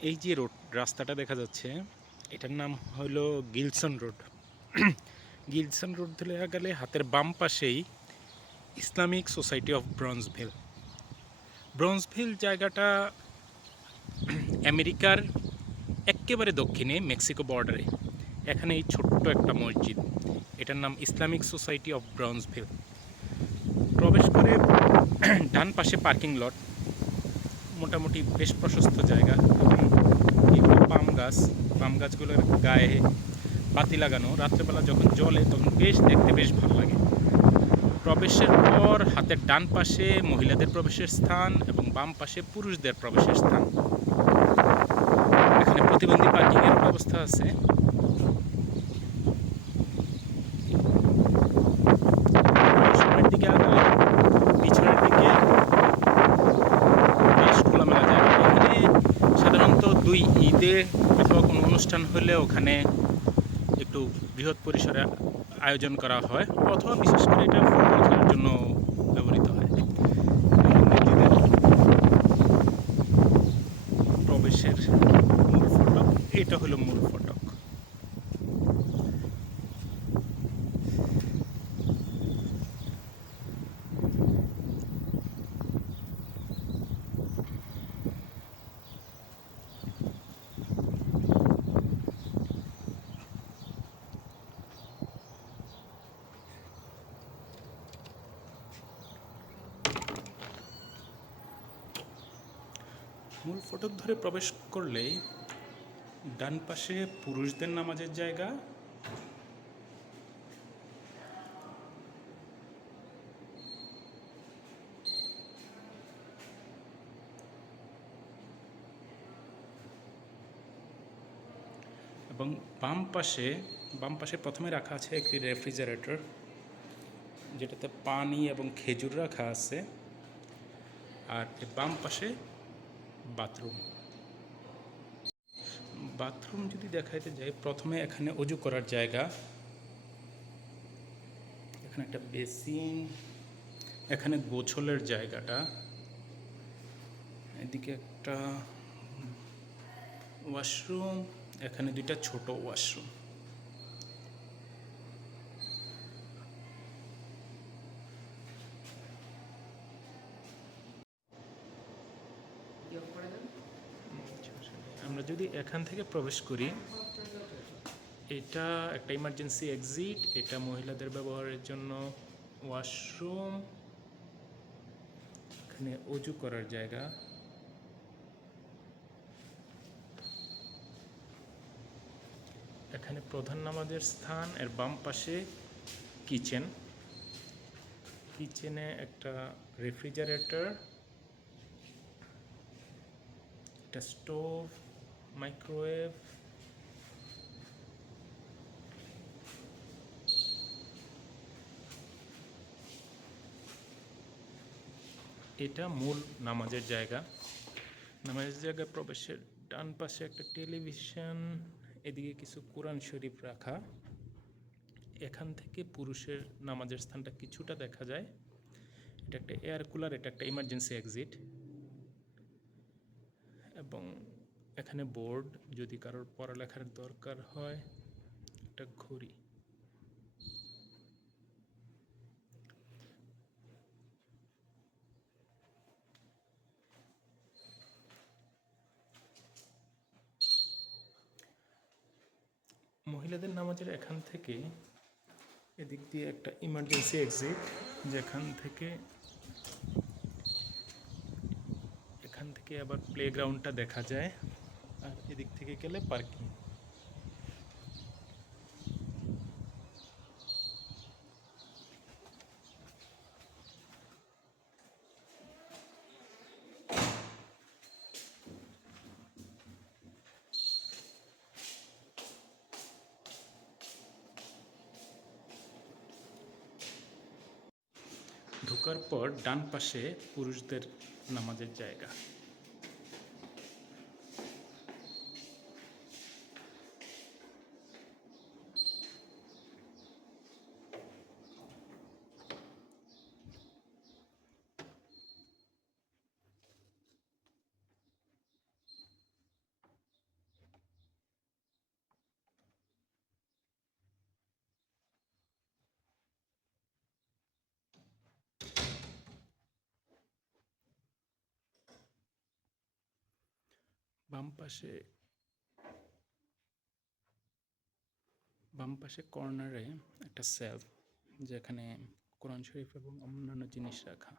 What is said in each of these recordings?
এই যে রোড, রাস্তাটা দেখা যাচ্ছে, এটার নাম হলো গিলসন রোড। গিলসন রোড ধরে গেলে হাতের বাম পাশেই Islamic Society of Bronzeville. Bronzeville জায়গাটা আমেরিকার একেবারে দক্ষিণে, মেক্সিকো বর্ডারে। এখানে এই ছোট্ট একটা মসজিদ। এটার নাম ইসলামিক সোসাইটি অফ ব্রঞ্জভিল। প্রবেশ করে ডান পাশে পার্কিং লট। মোটামুটি বেশ প্রশস্ত জায়গা। এবং পাম গাছ পাম গাছগুলোর গায়ে বাতি লাগানো। রাত্রেবেলা যখন জলে তখন বেশ দেখতে বেশ ভালো লাগে। প্রবেশের পর হাতের ডান পাশে মহিলাদের প্রবেশের স্থান এবং বাম পাশে পুরুষদের প্রবেশের স্থান। এখানে প্রতিবন্ধী পার্কিংয়ের ব্যবস্থা আছে। দুই ঈদে অথবা কোনো অনুষ্ঠান হলে ওখানে একটু বৃহৎ পরিসরে আয়োজন করা হয়, অথবা বিশেষ করে এটা ফুটবল খেলার জন্য ব্যবহৃত হয়। প্রবেশের মূল ফটক, এটা হলো মূল ফটক। মূল ফটক ধরে প্রবেশ করলেই ডান পাশে পুরুষদের নামাজের জায়গা। এবং বাম পাশে বাম পাশে প্রথমে রাখা আছে একটি রেফ্রিজারেটর, যেটাতে পানি এবং খেজুর রাখা আছে। আর বাম পাশে বাথরুম। বাথরুম যদি দেখাইতে যাই, প্রথমে এখানে অজু করার জায়গা। এখানে একটা বেসিন। এখানে গোছলের জায়গাটা। এদিকে একটা ওয়াশরুম। এখানে দুইটা ছোট ওয়াশরুম। আমরা যদি এখান থেকে প্রবেশ করি, এটা একটা ইমার্জেন্সি এক্সিট এটা মহিলাদের ব্যবহারের জন্য ওয়াশরুম এখানে অজু করার জায়গা। এখানে প্রধান নামাজের স্থান, এর বাম পাশে কিচেন কিচেনে একটা রেফ্রিজারেটর একটা স্টোভ মাইক্রোওয়েভ এটা মূল নামাজের জায়গা। নামাজের জায়গায় প্রবেশের ডান পাশে একটা টেলিভিশন, এদিকে কিছু কোরআন শরীফ রাখা। এখান থেকে পুরুষের নামাজের স্থানটা কিছুটা দেখা যায়। এটা একটা এয়ার কুলার, এটা একটা ইমার্জেন্সি এক্সিট। এবং এখানে বোর্ড যদি কারোর পড়ালেখার দরকার হয়, একটা ঘড়ি। মহিলাদের নামাজের এখান থেকে এদিক দিয়ে একটা ইমার্জেন্সি এক্সিট যেখান থেকে এখান থেকে আবার প্লেগ্রাউন্ডটা দেখা যায়। আর এদিক থেকে গেলে পার্কিং ঢোকার পর ডান পাশে পুরুষদের নামাজের জায়গা। বাম পাশে বাম পাশে কর্নারে একটা সেলফ যেখানে কোরআন শরীফ এবং অন্যান্য জিনিস রাখা।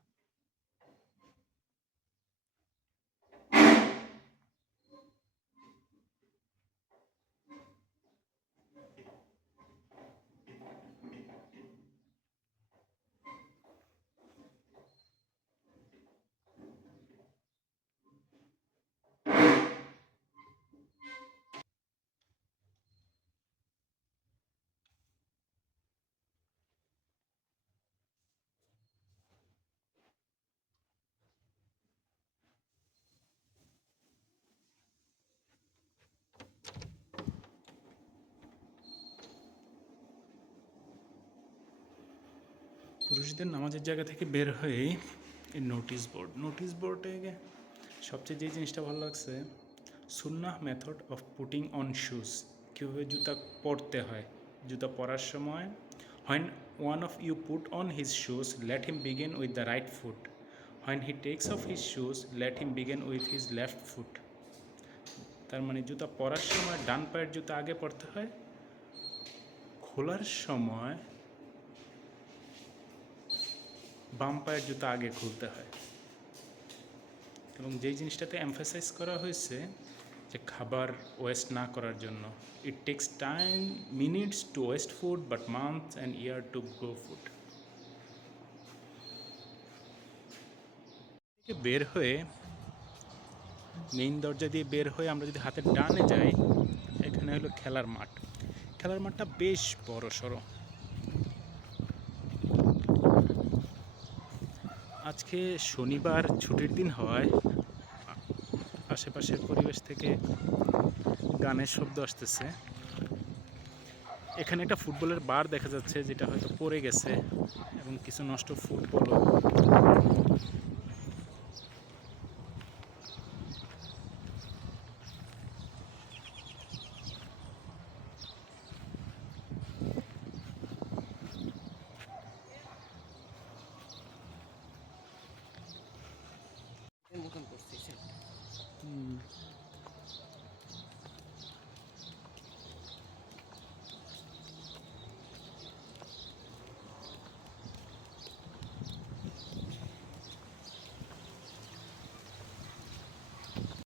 পুরুষদের নামাজের জায়গা থেকে বের হয়ে এই নোটিশ বোর্ড নোটিশ বোর্ডে সবচেয়ে যে জিনিসটা ভালো লাগছে, সুন্নাহ method of putting on shoes কীভাবে জুতা পরতে হয়, জুতা পরার সময় when one of you put on his shoes let him begin with the right foot when he takes off his shoes let him begin with his left foot তার মানে জুতা পরার সময় ডান পায়ের জুতা আগে পরতে হয়, খোলার সময় বাম পায়ের জুতা আগে খুলতে হয়। এবং যেই জিনিসটাতে এমফাসাইজ করা হয়েছে যে খাবার ওয়েস্ট না করার জন্য it takes time minutes to waste food but month and year to grow food বের হয়ে মেইন দরজা দিয়ে বের হয়ে আমরা যদি হাতের ডানে যাই, এখানে হলো খেলার মাঠ। খেলার মাঠটা বেশ বড় সড়ো আজকে শনিবার ছুটির দিন হওয়ায় আশেপাশের পরিবেশ থেকে গানের শব্দ আসতেছে। এখানে একটা ফুটবলের বার দেখা যাচ্ছে, যেটা হয়তো পড়ে গেছে এবং কিছু নষ্ট ফুটবলও।